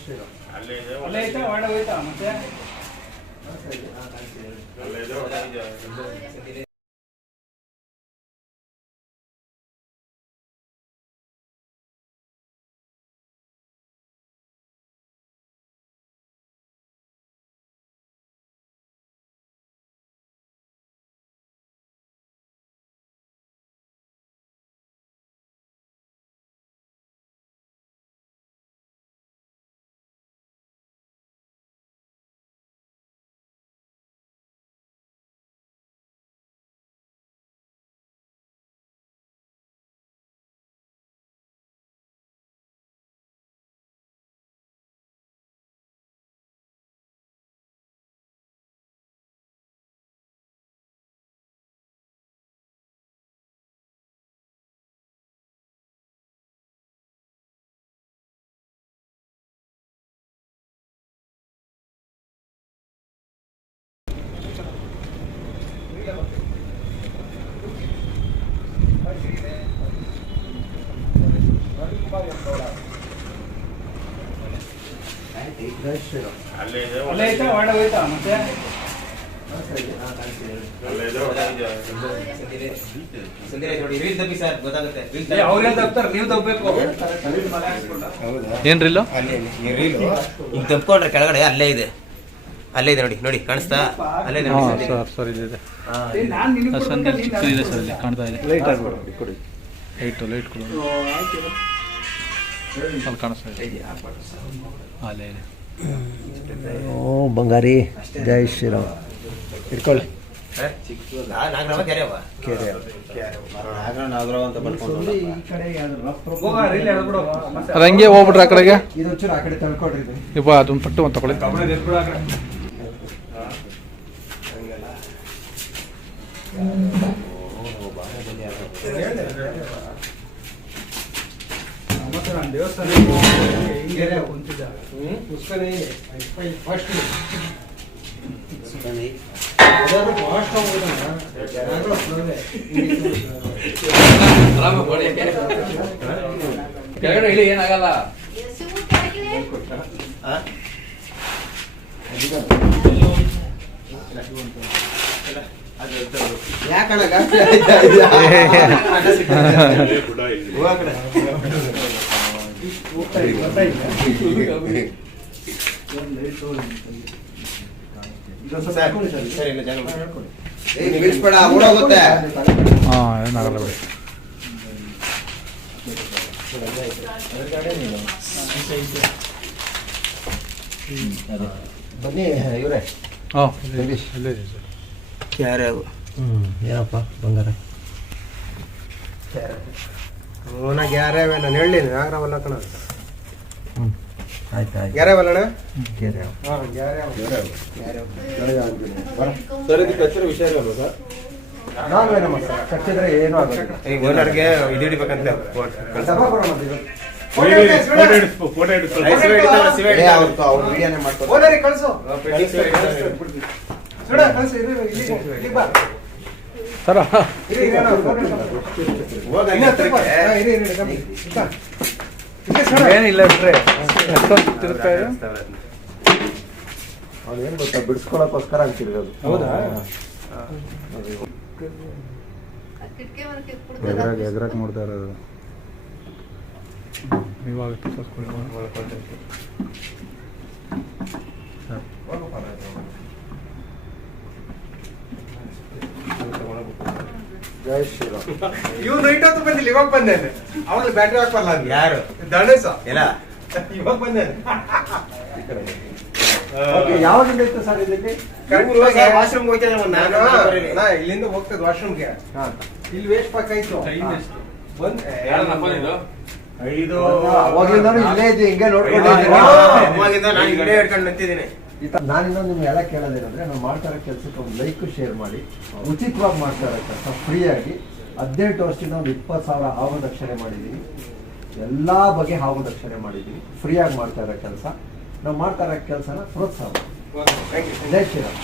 ಶ್ರೀರಾಮ್ ಅಲ್ಲೇ ಇದೆ ಅಲ್ಲೇ ಐತಾ ಒಳ್ಳೆ ಹೋಯ್ತಾ ಮತ್ತೆ? ಏ, ಅವ್ರೇ ತಪ್ತಾರೆ? ನೀವು ತಪ್ಪಬೇಕು ಏನ್ರಿಲ್ಲ? ಹಿಂಗ್ ತಪ್ಕೊಂಡ್ರೆ ಕೆಳಗಡೆ ಅಲ್ಲೇ ಇದೆ. ಅಲ್ಲೇ ಇದೆ ನೋಡಿ ನೋಡಿ ಕಾಣಿಸ್ತಾ? ಅಲ್ಲೇ ಇದೆ ನೋಡಿ ಸರ್. ಸಂಜೆ ಇಲ್ಲಿ ಕಾಣ್ತಾ ಇದೆ. ಲೈಟ್ ಆಗ್ಬಿಡು ಕೊಡಿ. ಲೈಟು ಲೈಟ್ ಕೊಡು. ಅಲ್ಲಿ ಕಾಣಿಸ್ತಾ ಇದೆ. ಅಲ್ಲೇ ಇದೆ. ಓ ಬಂಗಾರಿ. ಜೈ ಶ್ರೀರಾಮ್. ಇಟ್ಕೊಳ್ಳಿ. ಹಾ? ನಾ- ನಾಗರಾಮ? ಕೆರೆ. ಮತ್ತೆ ಅದು ಹಂಗೆ ಹೋಗ್ಬಿಟ್ರೆ ಆ ಕಡೆಗೆ? ಇದೊಂಚೂರು ಆ ಕಡೆ ತಳ್ಕೊಡ್ರಿ ಇದು. ಇಪ್ಪ ಅದೊಂದು ಪಟ್ಟು ಒಂದು ತಗೊಳ್ಳಿ ಕಬ್ಬಣ ಎತ್ಬಿಡು ಆ ಕಡೆ. ಮತ್ತೆ ನಾನ್ ದೇವಸ್ಥಾನಕ್ಕೆ ಹೋಗಿ ಕುಂತಿದ್ದೆ. ಕೆಳಗಡೆ ಇಳಿ ಏನಾಗಲ್ಲ ಏನಾಗಲ್ಲ ಬಿಡಿ ಬನ್ನಿ ಇವರೇ. ಹಾಂ. ಇಲ್ಲೇ ಇದೆ ಸರ್ ಕೆರೆಯವ್ವ. ಹ್ಞೂ ಏನಪ್ಪ ಬಂಗಾರ? ಅವನ ಗ್ಯಾರೇವೆ ನಾನು ಹೇಳಿನಿ ಯಾರವಲ್ಲ ಕಣ. ಅಂತ ಹ್ಞೂ ಆಯ್ತು. ಆಯ್ತು ಗ್ಯಾರೇವಲ್ಲಣ ಕೆರೆ ಹಾಂ ಗ್ಯಾರೇವ ಸರ್ ನಾನು ಏನಮ್ಮ ಸರ್? ಕಚ್ಚಿದ್ರೆ ಏನೂ ಆಗೋದಿಲ್ಲ ಈ ಓನರ್ಗೆ ಇದು ಹಿಡಿಬೇಕಂತ. ಫೋಟೋ ಸರ. ಏನಿಲ್ಲ ಬಿಟ್ರೆ ಎಷ್ಟೊಂದು ತಿರುಗ್ತಾ ಇದೆ ಅವ್ರು ಏನ್ ಗೊತ್ತಾ ಬಿಡಿಸ್ಕೊಳಕ್ಕೋಸ್ಕರ ಅಂತಿರೋದು. ಹೌದಾ? ಎದ್ರಾಗ ಎದುರಾಗ ನೋಡ್ತಾ ಇರೋದು? ಇವಾಗ ತೋರಿಸ್ಕೊಳ್ಳಿ ಸರ್ ಜೈ ಶ್ರೀರಾಮ್. ಇವ್ ನೈಟ್ ಹೊತ್ತು ಬಂದಿಲ್ಲ ಇವಾಗ ಬಂದೇನೆ ಅವನು ಬ್ಯಾಟ್ರಿ ಹಾಕಲ್ಲ ಯಾರು? ದಣೇಶ ಇಲ್ಲ ಇವಾಗ ಬಂದೇನೆ ಓಕೆ ಯಾವಾಗಿಂದ ಇತ್ತು ಸರ್ ಇದಕ್ಕೆ ವಾಶ್ರೂಮ್ ಹೋಗ್ತೇನೆ ನಾನು. ನಾ ಇಲ್ಲಿಂದ ಹೋಗ್ತದೆ ವಾಶ್ರೂಮ್ಗೆ ಹಾ. ಇಲ್ಲಿ ವೇಸ್ಟ್ ಪಾಕ್ ಆಯ್ತು. ಬಂದ್ ಐದು. ಅವಾಗಿಂದ ಇಲ್ಲೇ ಇದ್ದು ಹಿಂಗೆ ಅವಾಗಿಂದ ನಾನು ಇಲ್ಲೇ ಹಿಡ್ಕೊಂಡು ನಿಂತಿದ್ದೀನಿ. ಇನ್ನೊಂದು ನಿಮ್ಗೆ ಎಲ್ಲ ಕೇಳೋದೇನಂದ್ರೆ ನಾವು ಮಾಡ್ತಾ ಇರೋ ಕೆಲಸಕ್ಕೆ ಒಂದು ಲೈಕ್ ಶೇರ್ ಮಾಡಿ ಉಚಿತವಾಗಿ ಮಾಡ್ತಾ ಇರೋ ಕೆಲಸ ಫ್ರೀಯಾಗಿ ಹದಿನೆಂಟು ವರ್ಷದಿಂದ ಒಂದು ಇಪ್ಪತ್ತು ಸಾವಿರ ಹಾವು ರಕ್ಷಣೆ ಮಾಡಿದ್ದೀವಿ ಎಲ್ಲ ಬಗೆ ಹಾವು ರಕ್ಷಣೆ ಮಾಡಿದ್ದೀವಿ ಫ್ರೀಯಾಗಿ ಮಾಡ್ತಾ ಇರೋ ಕೆಲಸ. ನಾವು ಮಾಡ್ತಾ ಇರೋ ಕೆಲಸನ ಪ್ರೋತ್ಸಾಹ ಜೈ ಶ್ರೀರಾಮ್.